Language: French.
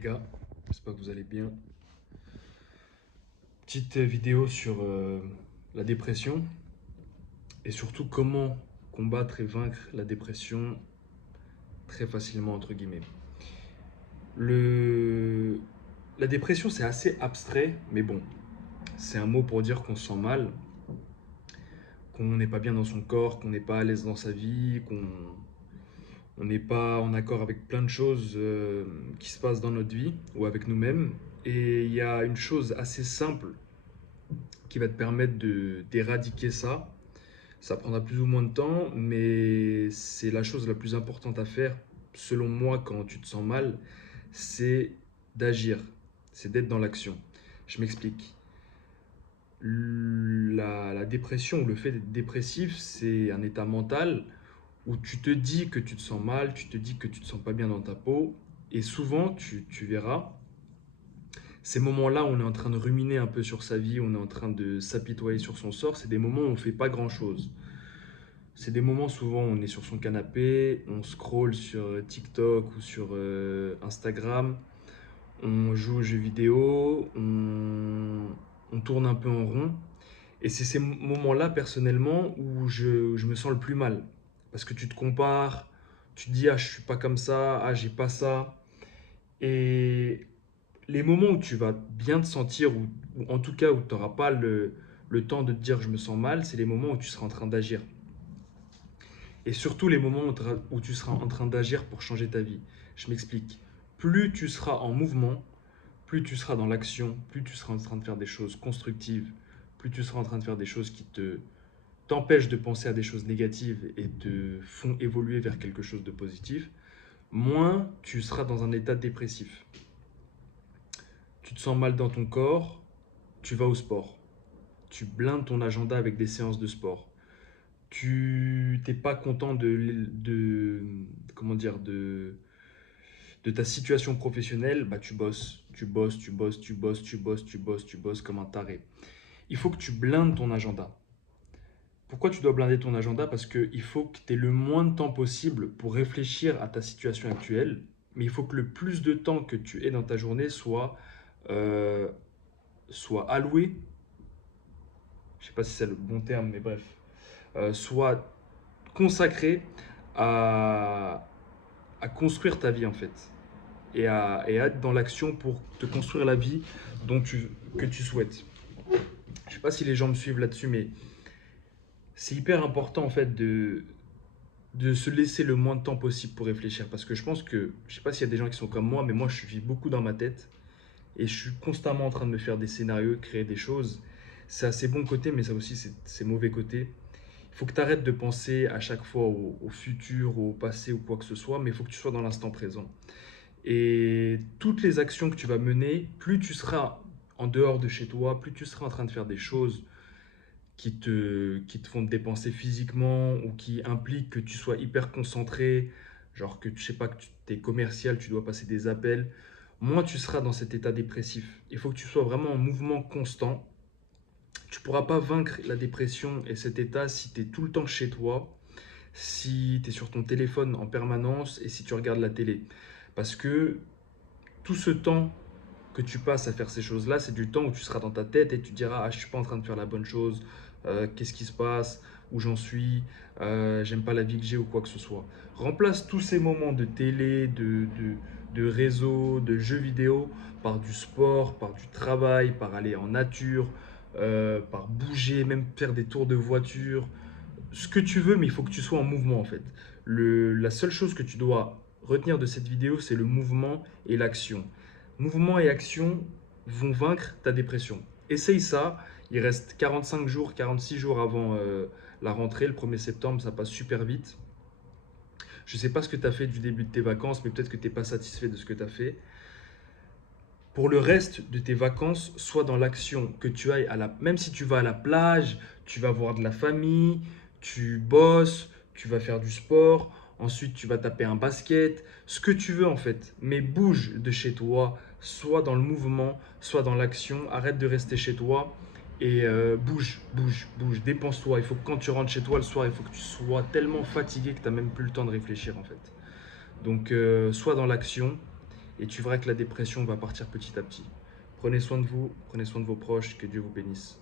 les gars, j'espère que vous allez bien. Petite vidéo sur la dépression et surtout comment combattre et vaincre la dépression très facilement entre guillemets. Le... La dépression c'est assez abstrait, mais bon, c'est un mot pour dire qu'on se sent mal, qu'on n'est pas bien dans son corps, qu'on n'est pas à l'aise dans sa vie, qu'on on n'est pas en accord avec plein de choses qui se passent dans notre vie ou avec nous-mêmes. Et il y a une chose assez simple qui va te permettre d'éradiquer ça. Ça prendra plus ou moins de temps, mais c'est la chose la plus importante à faire, selon moi, quand tu te sens mal, c'est d'agir, c'est d'être dans l'action. Je m'explique. La dépression ou le fait d'être dépressif, c'est un état mental où tu te dis que tu te sens mal, tu te dis que tu te sens pas bien dans ta peau, et souvent, tu verras, ces moments-là, on est en train de ruminer un peu sur sa vie, on est en train de s'apitoyer sur son sort, c'est des moments où on fait pas grand-chose. C'est des moments souvent où on est sur son canapé, on scrolle sur TikTok ou sur Instagram, on joue aux jeux vidéo, on tourne un peu en rond. Et c'est ces moments-là, personnellement, où je me sens le plus mal. Parce que tu te compares, tu te dis, ah, je suis pas comme ça, ah, j'ai pas ça. Et les moments où tu vas bien te sentir, ou en tout cas où tu n'auras pas le temps de te dire, je me sens mal, c'est les moments où tu seras en train d'agir. Et surtout les moments où tu seras en train d'agir pour changer ta vie. Je m'explique. Plus tu seras en mouvement, plus tu seras dans l'action, plus tu seras en train de faire des choses constructives, plus tu seras en train de faire des choses qui t'empêchent de penser à des choses négatives et te font évoluer vers quelque chose de positif, moins tu seras dans un état dépressif. Tu te sens mal dans ton corps, tu vas au sport. Tu blindes ton agenda avec des séances de sport. Tu t'es pas content comment dire, de ta situation professionnelle, bah tu bosses, tu bosses, tu bosses, tu bosses, tu bosses, tu bosses, tu bosses comme un taré. Il faut que tu blindes ton agenda. Pourquoi tu dois blinder ton agenda? Parce qu'il faut que tu aies le moins de temps possible pour réfléchir à ta situation actuelle, mais il faut que le plus de temps que tu aies dans ta journée euh, soit alloué, je ne sais pas si c'est le bon terme, mais bref, soit consacré à, à construire ta vie en fait et à être dans l'action pour te construire la vie que tu souhaites. Je ne sais pas si les gens me suivent là-dessus, mais c'est hyper important en fait de se laisser le moins de temps possible pour réfléchir parce que je pense que, je ne sais pas s'il y a des gens qui sont comme moi, mais moi je vis beaucoup dans ma tête et je suis constamment en train de me faire des scénarios, créer des choses. Ça a ses bons côtés, mais ça aussi ses mauvais côtés. Il faut que tu arrêtes de penser à chaque fois au futur, au passé ou quoi que ce soit, mais il faut que tu sois dans l'instant présent. Et toutes les actions que tu vas mener, plus tu seras en dehors de chez toi, plus tu seras en train de faire des choses qui te font te dépenser physiquement ou qui impliquent que tu sois hyper concentré, genre que je sais pas, que tu es commercial, tu dois passer des appels, moins tu seras dans cet état dépressif. Il faut que tu sois vraiment en mouvement constant. Tu pourras pas vaincre la dépression et cet état si tu es tout le temps chez toi, si tu es sur ton téléphone en permanence et si tu regardes la télé. Parce que tout ce temps que tu passes à faire ces choses-là, c'est du temps où tu seras dans ta tête et tu te diras, ah, je suis pas en train de faire la bonne chose, qu'est-ce qui se passe, où j'en suis, j'aime pas la vie que j'ai ou quoi que ce soit. Remplace tous ces moments de télé, de réseau, de jeux vidéo par du sport, par du travail, par aller en nature, par bouger, même faire des tours de voiture, ce que tu veux, mais il faut que tu sois en mouvement en fait. La seule chose que tu dois retenir de cette vidéo, c'est le mouvement et l'action. Mouvement et action vont vaincre ta dépression. Essaye ça. Il reste 45 jours, 46 jours avant la rentrée, le 1er septembre, ça passe super vite. Je ne sais pas ce que tu as fait du début de tes vacances, mais peut-être que tu n'es pas satisfait de ce que tu as fait. Pour le reste de tes vacances, sois dans l'action, que tu ailles même si tu vas à la plage, tu vas voir de la famille, tu bosses, tu vas faire du sport, ensuite tu vas taper un basket, ce que tu veux en fait. Mais bouge de chez toi, soit dans le mouvement, soit dans l'action. Arrête de rester chez toi et bouge, bouge, bouge. Dépense-toi. Il faut que quand tu rentres chez toi le soir, il faut que tu sois tellement fatigué que tu n'as même plus le temps de réfléchir en fait. Donc sois dans l'action et tu verras que la dépression va partir petit à petit. Prenez soin de vous, prenez soin de vos proches, que Dieu vous bénisse.